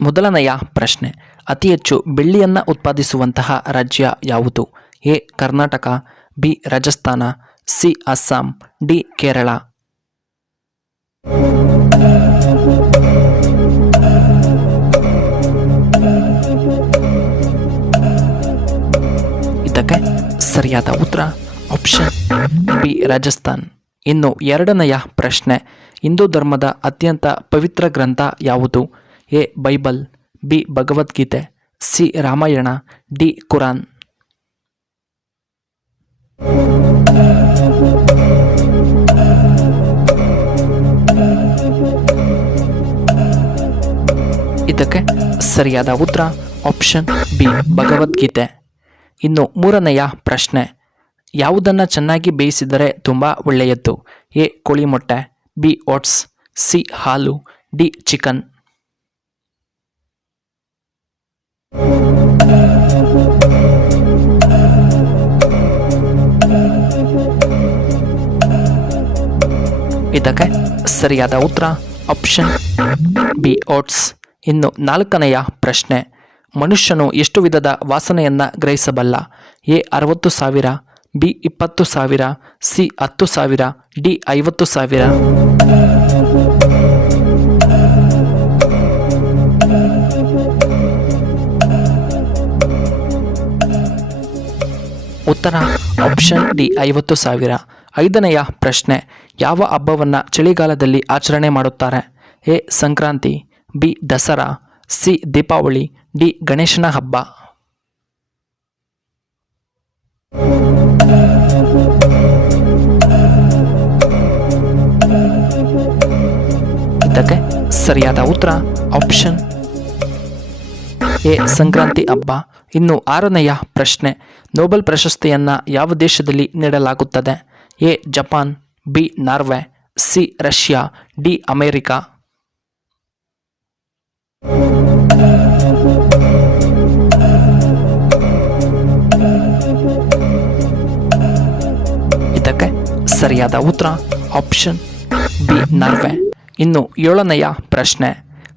ಮೊದಲನೆಯ ಪ್ರಶ್ನೆ, ಅತಿ ಹೆಚ್ಚು ಬೆಳ್ಳಿಯನ್ನು ಉತ್ಪಾದಿಸುವಂತಹ ರಾಜ್ಯ ಯಾವುದು? A Karnataka, B Rajasthan, C Assam, D Kerala. ಇದಕ್ಕೆ ಸರಿಯಾದ ಉತ್ತರ ಆಪ್ಷನ್ ಬಿ ರಾಜಸ್ಥಾನ್. ಇನ್ನು ಎರಡನೆಯ ಪ್ರಶ್ನೆ, ಹಿಂದೂ ಧರ್ಮದ ಅತ್ಯಂತ ಪವಿತ್ರ ಗ್ರಂಥ ಯಾವುದು? A Bible, B Bhagavad Gita, C Ramayana, D Quran. ಇದಕ್ಕೆ ಸರಿಯಾದ ಉತ್ತರ ಆಪ್ಷನ್ ಬಿ ಭಗವದ್ಗೀತೆ. ಇನ್ನು ಮೂರನೆಯ ಪ್ರಶ್ನೆ, ಯಾವುದನ್ನು ಚೆನ್ನಾಗಿ ಬೇಯಿಸಿದರೆ ತುಂಬ ಒಳ್ಳೆಯದು? ಎ ಕೋಳಿ ಮೊಟ್ಟೆ, ಬಿ ಓಟ್ಸ್, ಸಿ ಹಾಲು, ಡಿ ಚಿಕನ್. ಇದಕ್ಕೆ ಸರಿಯಾದ ಉತ್ತರ ಆಪ್ಷನ್ ಬಿ ಓಟ್ಸ್. ಇನ್ನು ನಾಲ್ಕನೆಯ ಪ್ರಶ್ನೆ, ಮನುಷ್ಯನು ಎಷ್ಟು ವಿಧದ ವಾಸನೆಯನ್ನು ಗ್ರಹಿಸಬಲ್ಲ? A 60,000, B 20,000, C 10,000, D 50,000. ಉತ್ತರ ಆಪ್ಷನ್ ಡಿ 50,000. ಐದನೆಯ ಪ್ರಶ್ನೆ, ಯಾವ ಹಬ್ಬವನ್ನು ಚಳಿಗಾಲದಲ್ಲಿ ಆಚರಣೆ ಮಾಡುತ್ತಾರೆ? A Sankranti, B Dasara, C Deepavali, D ಗಣೇಶನ ಹಬ್ಬ. ಇದಕ್ಕೆ ಸರಿಯಾದ ಉತ್ತರ ಆಪ್ಷನ್ ಎ ಸಂಕ್ರಾಂತಿ ಹಬ್ಬ. ಇನ್ನು ಆರನೆಯ ಪ್ರಶ್ನೆ, ನೊಬೆಲ್ ಪ್ರಶಸ್ತಿಯನ್ನು ಯಾವ ದೇಶದಲ್ಲಿ ನೀಡಲಾಗುತ್ತದೆ? A Japan, B Norway, C Russia, D America. ಇದಕ್ಕೆ ಸರಿಯಾದ ಉತ್ತರ ಆಪ್ಷನ್ ಬಿ ನಾರ್ವೆ. ಇನ್ನು ಏಳನೆಯ ಪ್ರಶ್ನೆ,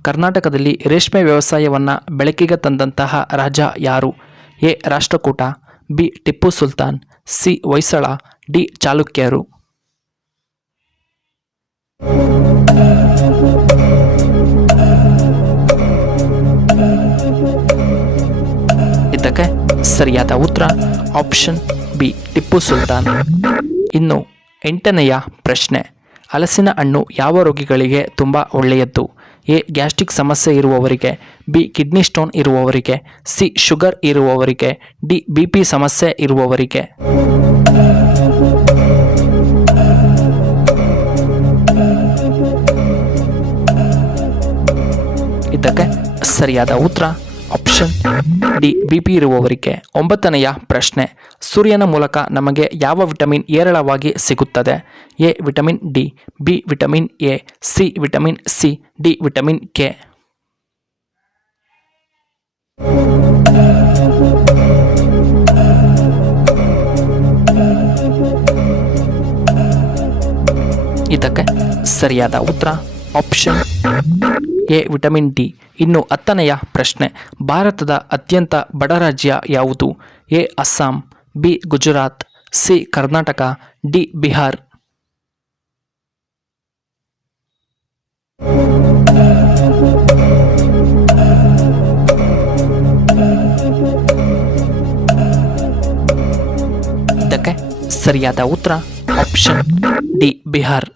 ಕರ್ನಾಟಕದಲ್ಲಿ ರೇಷ್ಮೆ ವ್ಯವಸಾಯವನ್ನು ಬೆಳಕಿಗೆ ತಂದಂತಹ ರಾಜ ಯಾರು? A Rashtrakuta, B Tipu Sultan, C Hoysala, D ಚಾಲುಕ್ಯರು. ಇದಕ್ಕೆ ಸರಿಯಾದ ಉತ್ತರ ಆಪ್ಷನ್ ಬಿ ಟಿಪ್ಪು ಸುಲ್ತಾನ್. ಇನ್ನು ಎಂಟನೆಯ ಪ್ರಶ್ನೆ, ಹಲಸಿನ ಹಣ್ಣು ಯಾವ ರೋಗಿಗಳಿಗೆ ತುಂಬ ಒಳ್ಳೆಯದು? ಎ ಗ್ಯಾಸ್ಟ್ರಿಕ್ ಸಮಸ್ಯೆ ಇರುವವರಿಗೆ, ಬಿ ಕಿಡ್ನಿ ಸ್ಟೋನ್ ಇರುವವರಿಗೆ, ಸಿ ಶುಗರ್ ಇರುವವರಿಗೆ, ಡಿ BP ಸಮಸ್ಯೆ ಇರುವವರಿಗೆ. ಇದಕ್ಕೆ ಸರಿಯಾದ ಉತ್ತರ ಆಪ್ಷನ್ ಡಿ BP ಇರುವವರಿಗೆ. ಒಂಬತ್ತನೆಯ ಪ್ರಶ್ನೆ, ಸೂರ್ಯನ ಮೂಲಕ ನಮಗೆ ಯಾವ ವಿಟಮಿನ್ ಹೇರಳವಾಗಿ ಸಿಗುತ್ತದೆ? A vitamin D, B vitamin A, C vitamin C, D vitamin K. ಇದಕ್ಕೆ ಸರಿಯಾದ ಉತ್ತರ ಆಪ್ಷನ್ ಎ ವಿಟಮಿನ್ ಡಿ. ಇನ್ನು ಹತ್ತನೆಯ ಪ್ರಶ್ನೆ, ಭಾರತದ ಅತ್ಯಂತ ಬಡ ರಾಜ್ಯ ಯಾವುದು? A Assam, B Gujarat, C Karnataka, D Bihar. ಇದಕ್ಕೆ ಸರಿಯಾದ ಉತ್ತರ ಆಪ್ಷನ್ ಡಿ ಬಿಹಾರ್.